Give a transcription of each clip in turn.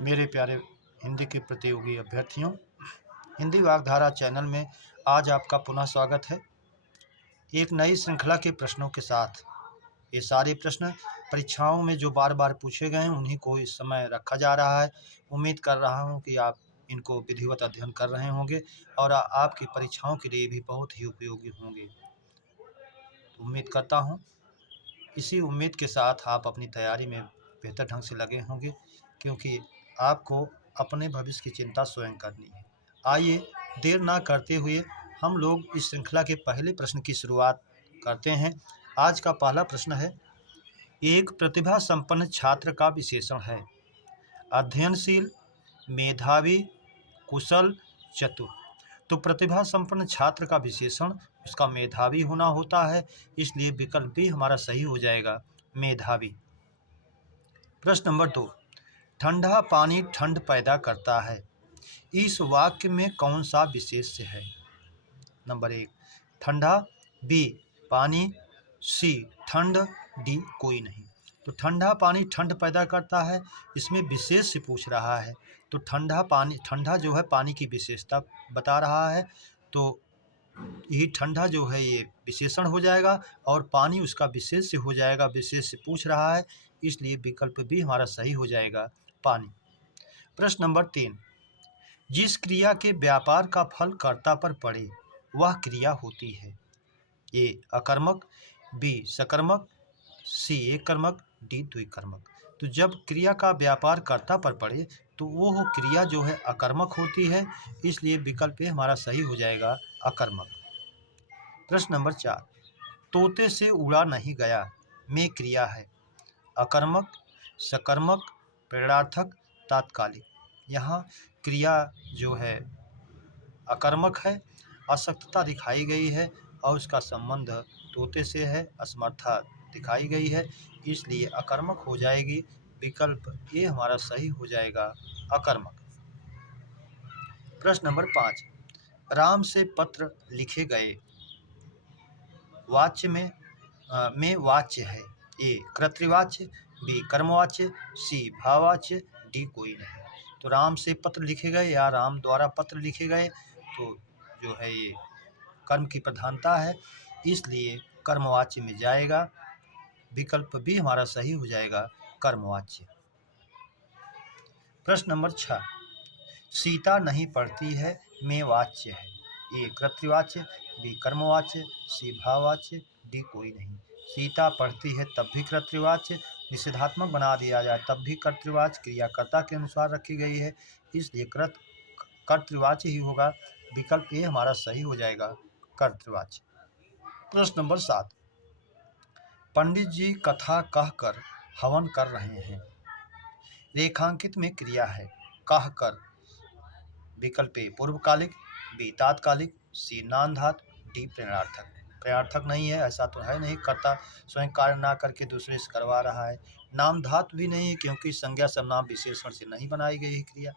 मेरे प्यारे हिंदी के प्रतियोगी अभ्यर्थियों, हिंदी वाग्धारा चैनल में आज आपका पुनः स्वागत है। एक नई श्रृंखला के प्रश्नों के साथ। ये सारे प्रश्न परीक्षाओं में जो बार बार पूछे गए हैं उन्हीं को इस समय रखा जा रहा है। उम्मीद कर रहा हूँ कि आप इनको विधिवत अध्ययन कर रहे होंगे और आपकी परीक्षाओं के लिए भी बहुत ही उपयोगी होंगे। उम्मीद करता हूँ इसी उम्मीद के साथ आप अपनी तैयारी में बेहतर ढंग से लगे होंगे, क्योंकि आपको अपने भविष्य की चिंता स्वयं करनी है। आइए देर ना करते हुए हम लोग इस श्रृंखला के पहले प्रश्न की शुरुआत करते हैं। आज का पहला प्रश्न है, एक प्रतिभा संपन्न छात्र का विशेषण है। अध्ययनशील, मेधावी, कुशल, चतुर। तो प्रतिभा संपन्न छात्र का विशेषण उसका मेधावी होना होता है, इसलिए विकल्प भी हमारा सही हो जाएगा, मेधावी। प्रश्न नंबर 2, ठंडा पानी ठंड पैदा करता है। इस वाक्य में कौन सा विशेष्य है? नंबर 1 ठंडा, बी पानी, सी ठंड, डी कोई नहीं। तो ठंडा पानी ठंड पैदा करता है, इसमें विशेष से पूछ रहा है। तो ठंडा पानी, ठंडा जो है पानी की विशेषता बता रहा है, तो यही ठंडा जो है ये विशेषण हो जाएगा और पानी उसका विशेष से हो जाएगा। विशेष से पूछ रहा है, इसलिए विकल्प भी हमारा सही हो जाएगा, पानी। प्रश्न नंबर 3, जिस क्रिया के व्यापार का फल कर्ता पर पड़े वह क्रिया होती है। ए अकर्मक, बी सकर्मक, सी एक कर्मक, डी द्विकर्मक। तो जब क्रिया का व्यापार कर्ता पर पड़े तो वो क्रिया जो है अकर्मक होती है, इसलिए विकल्प ए हमारा सही हो जाएगा, अकर्मक। प्रश्न नंबर 4, तोते से उड़ा नहीं गया में क्रिया है। अकर्मक, सकर्मक, प्रेरणार्थक, तात्कालिक। यहाँ क्रिया जो है अकर्मक है, असक्तता दिखाई गई है और उसका संबंध तोते से है, असमर्था दिखाई गई है, इसलिए अकर्मक हो जाएगी। विकल्प ए हमारा सही हो जाएगा, अकर्मक। प्रश्न नंबर 5, राम से पत्र लिखे गए वाच्य में वाच्य है। ए कर्तृवाच्य, बी कर्मवाच्य, सी भाववाच्य, डी कोई नहीं। तो राम से पत्र लिखे गए या राम द्वारा पत्र लिखे गए, तो जो है ये कर्म की प्रधानता है, इसलिए कर्मवाच्य में जाएगा। विकल्प बी हमारा सही हो जाएगा, कर्मवाच्य। प्रश्न नंबर 6, सीता नहीं पढ़ती है में वाच्य है। ए कर्तृवाच्य, बी कर्मवाच्य, सी भाववाच्य, डी कोई नहीं। सीता पढ़ती है तब भी कर्तृवाच्य, निषेधात्मक बना दिया जाए तब भी कर्तृवाच्य, क्रियाकर्ता के अनुसार रखी गई है, इसलिए कर्तृवाच्य ही होगा। विकल्प ए हमारा सही हो जाएगा, कर्तृवाच्य। प्रश्न नंबर 7, पंडित जी कथा कहकर हवन कर रहे हैं। रेखांकित में क्रिया है, कहकर। विकल्प ए पूर्वकालिक, बी तात्कालिक, सी नामधातु, डी प्रेरणार्थक। प्रेरणार्थक नहीं है, ऐसा तो है नहीं, कर्ता स्वयं कार्य ना करके दूसरे से करवा रहा है। नामधातु भी नहीं है, क्योंकि संज्ञा सर्वनाम विशेषण से नहीं बनाई गई है क्रिया।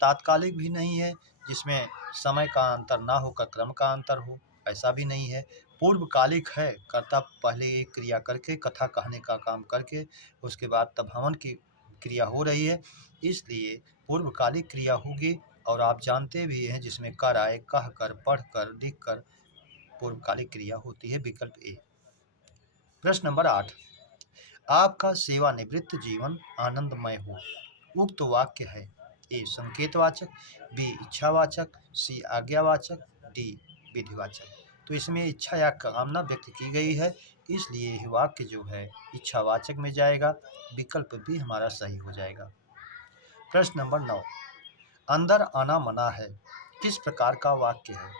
तात्कालिक भी नहीं है, जिसमें समय का अंतर ना होकर क्रम का अंतर हो, ऐसा भी नहीं है। पूर्वकालिक है, कर्ता पहले एक क्रिया करके कथा कहने का काम करके उसके बाद तब हवन की क्रिया हो रही है, इसलिए पूर्वकालिक क्रिया होगी। और आप जानते भी हैं जिसमें कर आए, कह कर, पढ़ कर, लिख कर, पूर्वकालिक क्रिया होती है, विकल्प ए। प्रश्न नंबर 8, आपका सेवानिवृत्त जीवन आनंदमय हो। उक्त वाक्य है। ए संकेतवाचक, बी इच्छावाचक, सी आज्ञावाचक, डी विधिवाचक। तो इसमें इच्छा या कामना व्यक्त की गई है, इसलिए यह वाक्य जो है इच्छावाचक में जाएगा। विकल्प भी हमारा सही हो जाएगा। प्रश्न नंबर 9, अंदर आना मना है किस प्रकार का वाक्य है।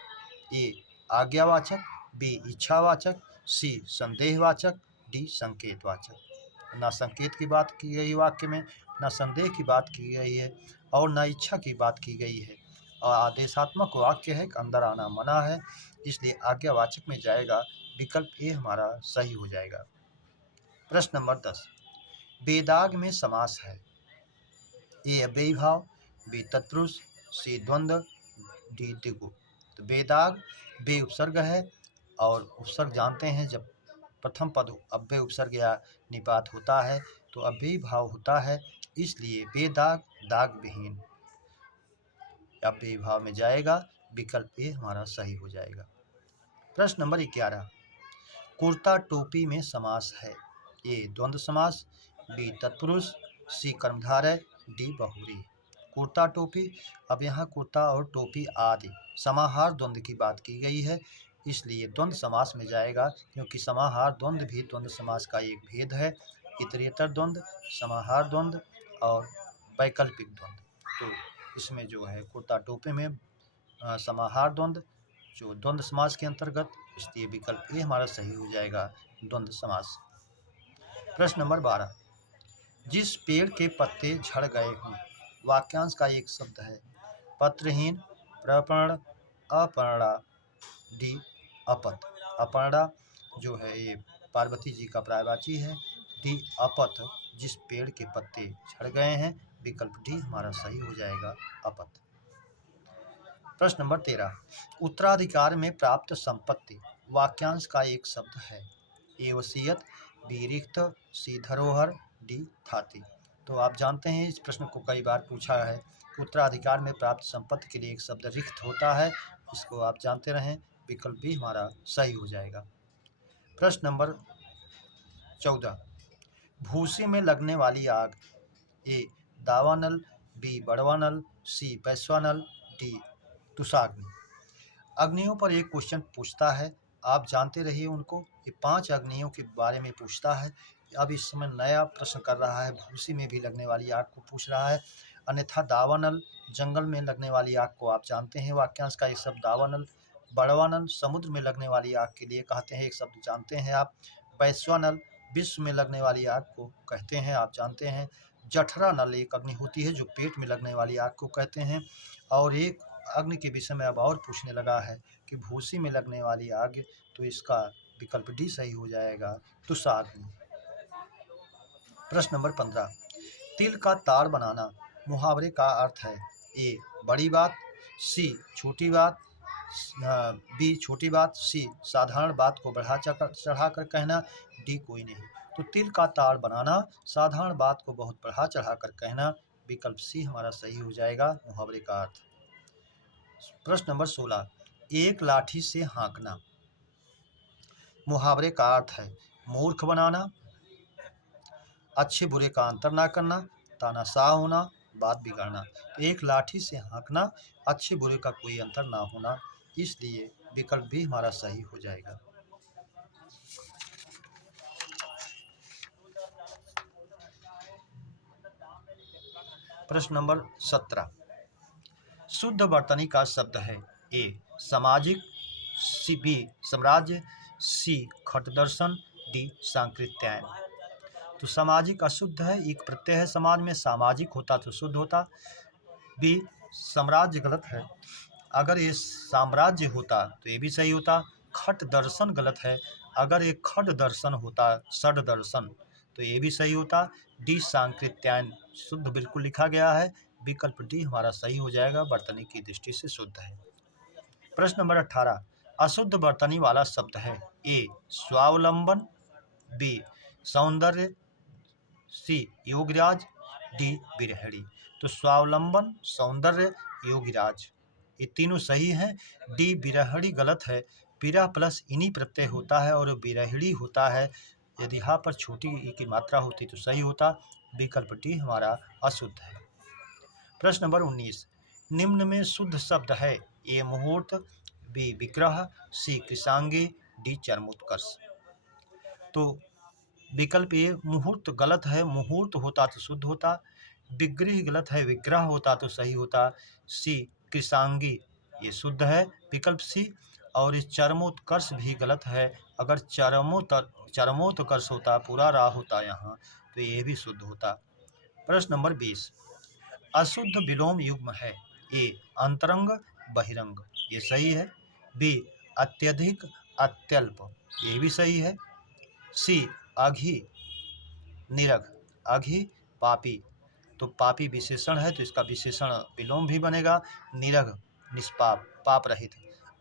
ए आज्ञावाचक, बी इच्छावाचक, सी संदेहवाचक, डी संकेतवाचक। ना संकेत की बात की गई वाक्य में, ना संदेह की बात की गई है और ना इच्छा की बात की गई है, और आदेशात्मक वाक्य है, अंदर आना मना है, इसलिए आज्ञावाचक में जाएगा। विकल्प ए हमारा सही हो जाएगा। प्रश्न नंबर 10, बेदाग में समास है। ए अव्ययी भाव, बी तत्पुरुष, सी द्वंद्व, डी द्विगु। तो बेदाग बे उपसर्ग है, और उपसर्ग जानते हैं जब प्रथम पद अव्यय उपसर्ग या निपात होता है तो अव्ययी भाव होता है, इसलिए बेदाग दाग विहीन या बेभाव में जाएगा। विकल्प ए हमारा सही हो जाएगा। प्रश्न नंबर 11, कुर्ता टोपी में समास है। ए द्वंद्व समास, बी तत्पुरुष, सी कर्मधारय, डी बहुव्रीहि। कुर्ता टोपी, अब यहाँ कुर्ता और टोपी आदि समाहार द्वंद्व की बात की गई है, इसलिए द्वंद्व समास में जाएगा, क्योंकि समाहार द्वंद्व भी द्वंद्व समास का एक भेद है। इतरेतर द्वंद्व, समाहार द्वंद्व और वैकल्पिक द्वंद्व। तो इसमें जो है कुर्ता टोपी में समाहार द्वंद्व जो द्वंद्व समास के अंतर्गत, इसलिए विकल्प ए हमारा सही हो जाएगा, द्वंद्व समास। प्रश्न नंबर 12, जिस पेड़ के पत्ते झड़ गए हों, वाक्यांश का एक शब्द है। पत्रहीन, प्रपर्ण, अपर्णा, डी अपत। अपर्णा जो है ये पार्वती जी का पर्यायवाची है। डी अपत, जिस पेड़ के पत्ते झड़ गए हैं, विकल्प डी हमारा सही हो जाएगा, अपत। प्रश्न नंबर 13, उत्तराधिकार में प्राप्त संपत्ति, वाक्यांश का एक शब्द है। ए वसीयत, बी रिक्त, सी धरोहर, डी थाती। तो आप जानते हैं इस प्रश्न को कई बार पूछा है। उत्तराधिकार में प्राप्त संपत्ति के लिए एक शब्द रिक्त होता है, इसको आप जानते रहें, विकल्प बी हमारा सही हो जाएगा। प्रश्न नंबर 14, भूसे में लगने वाली आग। ए दावानल, बी बड़वानल, सी वैश्वानल, डी तुषाग्नि। अग्नियों पर एक क्वेश्चन पूछता है, आप जानते रहिए उनको। ये 5 अग्नियों के बारे में पूछता है। अब इस समय नया प्रश्न कर रहा है, भूसी में भी लगने वाली आग को पूछ रहा है। अन्यथा दावानल, जंगल में लगने वाली आग को आप जानते हैं, वाक्यांश का एक शब्द दावानल। बड़वानल, समुद्र में लगने वाली आग के लिए कहते हैं, एक शब्द जानते हैं आप। वैश्वानल, विश्व में लगने वाली आग को कहते हैं, आप जानते हैं। जठरा नल एक अग्नि होती है जो पेट में लगने वाली आग को कहते हैं। और एक अग्नि के विषय में अब और पूछने लगा है कि भूसी में लगने वाली आग, तो इसका विकल्प डी सही हो जाएगा, तुषाग्नि। प्रश्न नंबर 15, तिल का ताड़ बनाना, मुहावरे का अर्थ है। ए बड़ी बात, सी छोटी बात, बी छोटी बात, सी साधारण बात को बढ़ा चढ़ाकर कहना, डी कोई नहीं। तो तिल का ताड़ बनाना, साधारण बात को बहुत बढ़ा चढ़ाकर कहना, विकल्प सी हमारा सही हो जाएगा, मुहावरे का अर्थ। प्रश्न नंबर 16, एक लाठी से हाँकना, मुहावरे का अर्थ है मूर्ख बनाना, अच्छे बुरे का अंतर ना करना, तानाशाह होना, बात बिगाड़ना। एक लाठी से हाँकना, अच्छे बुरे का कोई अंतर ना होना, इसलिए विकल्प भी हमारा सही हो जाएगा। प्रश्न नंबर 17, शुद्ध वर्तनी का शब्द है। ए सामाजिक, सी बी साम्राज्य, सी खटदर्शन, डी सांकृत्यायन। तो सामाजिक अशुद्ध है, एक प्रत्यय है समाज में, सामाजिक होता तो शुद्ध होता। बी साम्राज्य गलत है, अगर ये साम्राज्य होता तो ये भी सही होता। खट दर्शन गलत है, अगर ये खट दर्शन होता, षड दर्शन, तो ये भी सही होता। डी सांकृत्यायन शुद्ध बिल्कुल लिखा गया है, विकल्प डी हमारा सही हो जाएगा, वर्तनी की दृष्टि से शुद्ध है। प्रश्न नंबर 18, अशुद्ध वर्तनी वाला शब्द है। ए स्वावलंबन, बी सौंदर्य, सी योगराज, डी बिरहड़ी। तो स्वावलंबन, सौंदर्य, योगराज ये तीनों सही हैं। डी बिरहड़ी गलत है, बिरह प्लस इनी प्रत्यय होता है और बिरहड़ी होता है, यदि यहाँ पर छोटी ई की मात्रा होती तो सही होता, विकल्प डी हमारा अशुद्ध है। प्रश्न नंबर 19, निम्न में शुद्ध शब्द है। ए मुहूर्त, बी विग्रह, सी कृशांगी, डी चरमोत्कर्ष। तो विकल्प ए मुहूर्त गलत है, मुहूर्त होता तो शुद्ध होता। विग्रह गलत है, विग्रह होता तो सही होता। सी कृशांगी ये शुद्ध है, विकल्प सी। और इस चरमोत्कर्ष भी गलत है, अगर चरमोत्कर्ष होता, पूरा रा होता यहाँ, तो ये भी शुद्ध होता। प्रश्न नंबर 20, अशुद्ध विलोम युग्म है। ए अंतरंग, बहिरंग ये सही है। बी अत्यधिक, अत्यल्प ये भी सही है। सी अघी, निरघ, अघी पापी, तो पापी विशेषण है तो इसका विशेषण विलोम भी बनेगा। निरघ निष्पाप, पाप रहित।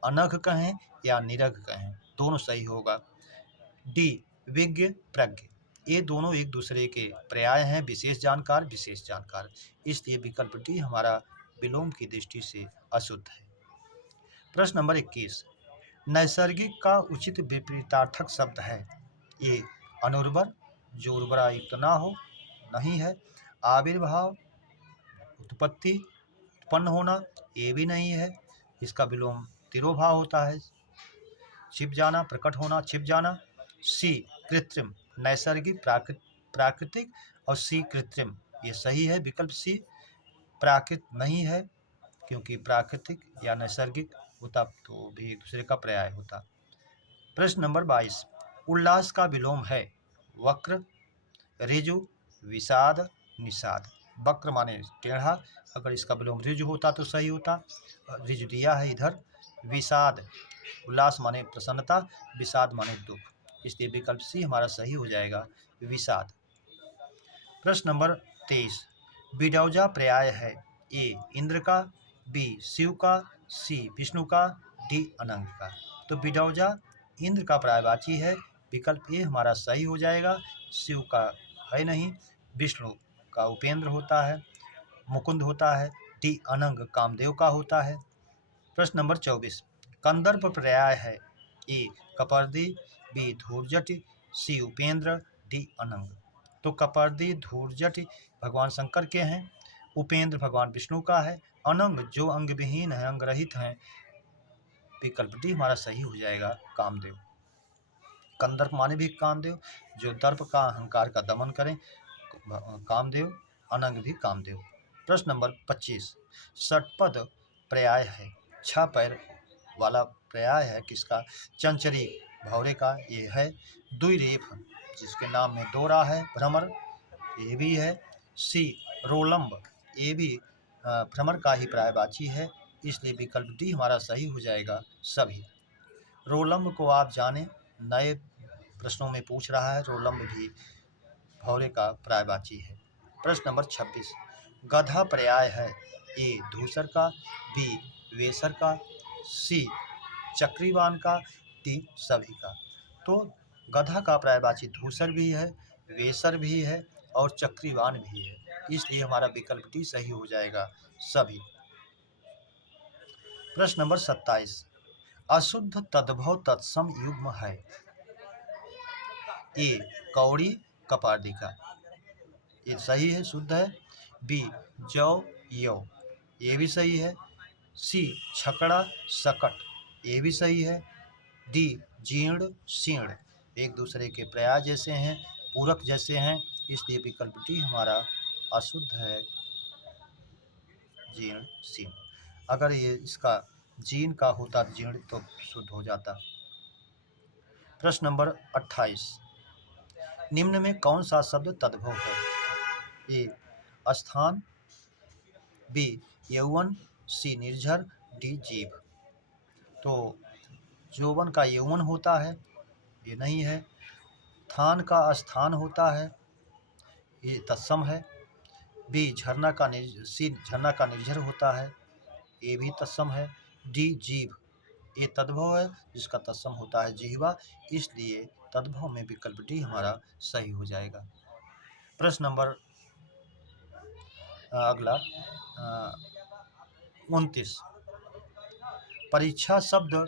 अनघ कहें या निरघ कहें, दोनों सही होगा। डी विज्ञ, प्रज्ञ ये दोनों एक दूसरे के पर्याय हैं, विशेष जानकार विशेष जानकार, इसलिए विकल्प डी हमारा विलोम की दृष्टि से अशुद्ध है। प्रश्न नंबर 21, नैसर्गिक का उचित विपरीतार्थक शब्द है। ए अनुर्वर, जो उर्वरा युक्त ना हो, नहीं है। आविर्भाव, उत्पत्ति, उत्पन्न होना, ये भी नहीं है, इसका विलोम तिरोभाव होता है। छिप जाना, प्रकट होना, छिप जाना। सी कृत्रिम, नैसर्गिक प्राकृतिक और सी कृत्रिम, ये सही है विकल्प सी। प्राकृत नहीं है, क्योंकि प्राकृतिक या नैसर्गिक होता तो भी एक दूसरे का पर्याय होता। प्रश्न नंबर 22, उल्लास का विलोम है वक्र, ऋजु, विषाद, निषाद। वक्र माने टेढ़ा, अगर इसका विलोम ऋजु होता तो सही होता, ऋजु दिया है इधर। विषाद, उल्लास माने प्रसन्नता, विषाद माने दुख, इसलिए विकल्प सी हमारा सही हो जाएगा, विषाद। प्रश्न नंबर 23, बिडौजा पर्याय है। ए इंद्र का, बी शिव का, सी विष्णु का, डी अनंग का। तो बिडौजा इंद्र का पर्यायवाची है, विकल्प ए हमारा सही हो जाएगा। शिव का है नहीं, विष्णु का उपेंद्र होता है, मुकुंद होता है, डी अनंग कामदेव का होता है। प्रश्न नंबर 24, कंदर्प पर्याय है। ए कपर्दी, बी धूर्जट, सी उपेंद्र, डी अनंग। तो कपर्दी धूर्जट भगवान शंकर के हैं, उपेंद्र भगवान विष्णु का है, अनंग जो अंग विहीन है, अंग रहित हैं, विकल्प डी हमारा सही हो जाएगा, कामदेव। कंदर्प माने भी कामदेव, जो दर्प का अहंकार का दमन करें, कामदेव, अनंग भी कामदेव। प्रश्न नंबर 25, षटपद पर्याय है, 6 पैर वाला पर्याय है किसका? चंचरी, भौरे का, ये है। द्विरेफ, जिसके नाम में दो रा है, भ्रमर, ये भी है। सी रोलम्ब, ये भी भ्रमर का ही पर्यायवाची है, इसलिए विकल्प डी हमारा सही हो जाएगा, सभी। रोलम्ब को आप जाने, नए प्रश्नों में पूछ रहा है, रोलम्ब भी भौरे का पर्यायवाची है। प्रश्न नंबर 26, गधा पर्याय है। ए धूसर का, बी वेसर का, सी चक्रीवान का, डी सभी का। तो गधा का पर्यायवाची धूसर भी है, वेसर भी है और चक्रीवान भी है, इसलिए हमारा विकल्प डी सही हो जाएगा, सभी। प्रश्न नंबर 27, अशुद्ध तद्भव तत्सम युग्म है। ए कौड़ी, कपार्दिका, ये सही है, शुद्ध है। बी जौ, यौ, ये भी सही है। सी छकड़ा, सकट, ये भी सही है। डी जीर्ण, शीर्ण, एक दूसरे के पर्याय जैसे हैं, पूरक जैसे हैं, इसलिए विकल्प डी हमारा अशुद्ध है, जीर्ण शीर्ण। अगर ये इसका जीन का होता जीर्ण तो शुद्ध हो जाता। प्रश्न नंबर 28, निम्न में कौन सा शब्द तद्भव है? ए स्थान, बी यौवन, सी निर्झर, डी जीभ। तो यौवन का यौवन होता है, ये नहीं है। थान का स्थान होता है, ये तत्सम है। बी झरना का सी झरना का निर्झर होता है, ये भी तत्सम है। डी जीभ, ये तद्भव है, जिसका तत्सम होता है जिह्वा, इसलिए तद्भव में विकल्प डी हमारा सही हो जाएगा। प्रश्न नंबर अगला 29, परीक्षा शब्द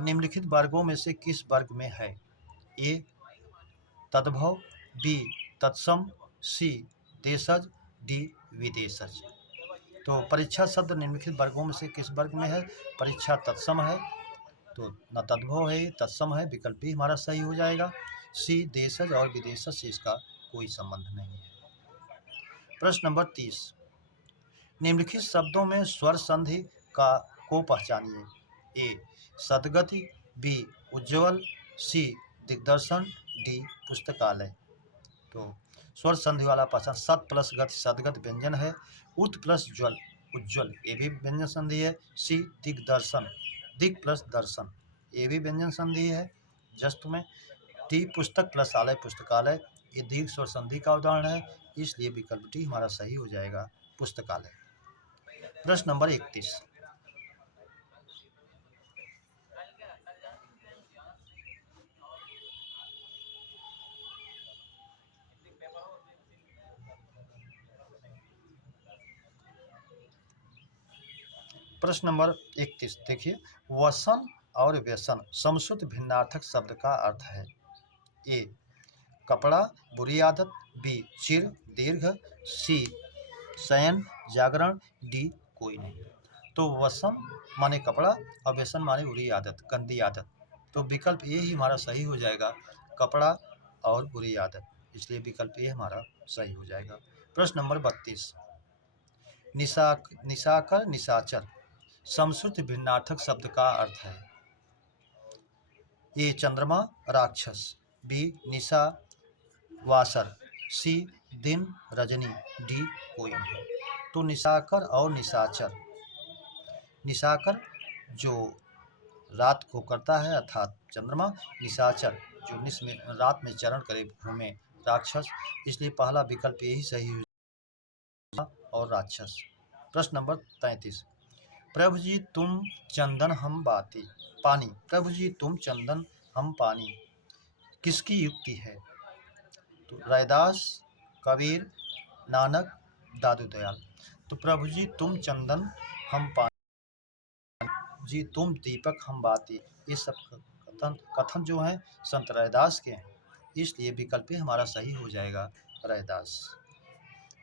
निम्नलिखित वर्गों में से किस वर्ग में है? ए तद्भव, बी तत्सम, सी देशज, डी विदेशज। तो परीक्षा शब्द निम्नलिखित वर्गों में से किस वर्ग में है? परीक्षा तत्सम है, तो न तद्भव है, तत्सम है, विकल्प भी हमारा सही हो जाएगा। सी देशज और विदेशज से इसका कोई संबंध नहीं है। प्रश्न नंबर 30, निम्नलिखित शब्दों में स्वर संधि को पहचानिए। ए सदगति, बी उज्ज्वल, सी दिग्दर्शन, डी पुस्तकालय। तो स्वर संधि वाला पहचान, सत प्लस गति सदगत व्यंजन है, उत प्लस ज्वल उज्ज्वल, ये भी व्यंजन संधि है। सी दिग्दर्शन, दिग प्लस दर्शन, ये भी व्यंजन संधि है जस्त में। डी पुस्तक प्लस आलय पुस्तकालय, ये दीर्घ स्वर संधि का उदाहरण है, इसलिए विकल्प डी हमारा सही हो जाएगा, पुस्तकालय। प्रश्न नंबर 31, प्रश्न नंबर 31 देखिए, वसन और व्यसन समश्रुत भिन्नार्थक शब्द का अर्थ है। ए कपड़ा बुरी आदत, बी चिर दीर्घ, सी शयन जागरण, डी कोई नहीं। तो वसन माने कपड़ा और व्यसन माने बुरी आदत, गंदी आदत। तो विकल्प ए ही हमारा सही हो जाएगा, कपड़ा और बुरी आदत, इसलिए विकल्प ए हमारा सही हो जाएगा। प्रश्न नंबर 32 निशाकर निशाचर समश्रुत भिन्नार्थक शब्द का अर्थ है। ए चंद्रमा राक्षस, बी निशा वासर, सी दिन रजनी, डी कोई नहीं। तो निशाकर और निशाचर, निशाकर जो रात को करता है अर्थात चंद्रमा, निशाचर जो रात में चरण करे घूमे राक्षस, इसलिए पहला विकल्प यही सही होगा और राक्षस। प्रश्न नंबर 33 प्रभु जी तुम चंदन हम बाती पानी, प्रभु जी तुम चंदन हम पानी किसकी युक्ति है। तो रैदास, कबीर, नानक, दादू दयाल। तो प्रभु जी तुम चंदन हम पानी, जी तुम दीपक हम बाती, ये सब कथन जो हैं संत रैदास के हैं, इसलिए विकल्प हमारा सही हो जाएगा रैदास।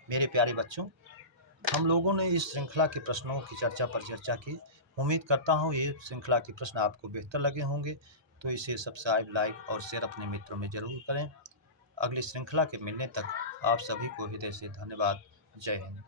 मेरे प्यारे बच्चों, हम लोगों ने इस श्रृंखला के प्रश्नों की चर्चा पर चर्चा की। उम्मीद करता हूँ ये श्रृंखला के प्रश्न आपको बेहतर लगे होंगे, तो इसे सब्सक्राइब, लाइक और शेयर अपने मित्रों में जरूर करें। अगली श्रृंखला के मिलने तक आप सभी को हृदय से धन्यवाद। जय हिंद।